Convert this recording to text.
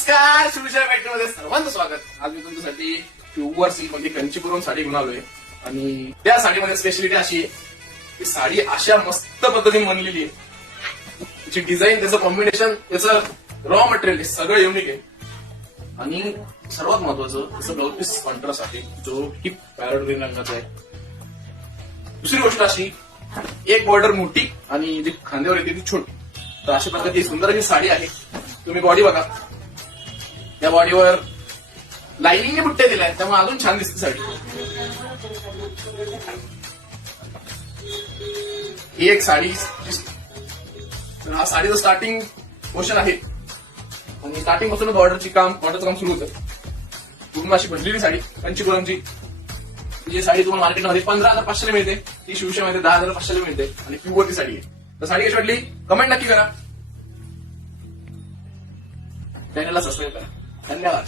नमस्कार शिवशा फॅक्टरीमध्ये सर्वांचं स्वागत. आज मी तुमच्यासाठी प्युअर सिल्कमध्ये कंचीपुरम साडी घेऊन आलोय आणि त्या साडीमध्ये स्पेशलिटी अशी आहे की साडी अशा मस्त पद्धतीने बनलेली आहे. त्याची डिझाईन त्याचं कॉम्बिनेशन त्याचं रॉ मटेरियल सगळं युनिक आहे. आणि सर्वात महत्वाचं त्याचं ब्लाउज पीस कॉन्ट्रास्ट आहे जो की पॅरड ग्रीन रंगाचा आहे. दुसरी गोष्ट अशी एक बॉर्डर मोठी आणि जी खांद्यावर येते ती छोटी. तर अशा प्रकारची सुंदर अशी साडी आहे. तुम्ही बॉडी बघा. या बॉडीवर लाईनिंगने बुट्टे दिलाय त्यामुळे अजून छान दिसते साडी ही एक साडी तर हा साडीचं स्टार्टिंग पोर्शन आहे. आणि स्टार्टिंगपासून बॉर्डरची काम बॉर्डरचं काम सुरू होतं. पूर्ण अशी भरलेली साडी कंचीपुरमची जी साडी तुम्हाला मार्केटमध्ये पंधरा हजार पाचशेला मिळते ती शिवसेनेमध्ये दहा हजार पाचशेला मिळते. आणि प्युअरची साडी आहे. तर साडी कशी वाटली? कमेंट नक्की करा. चॅनलला सबस्क्राईब करा धन्यवाद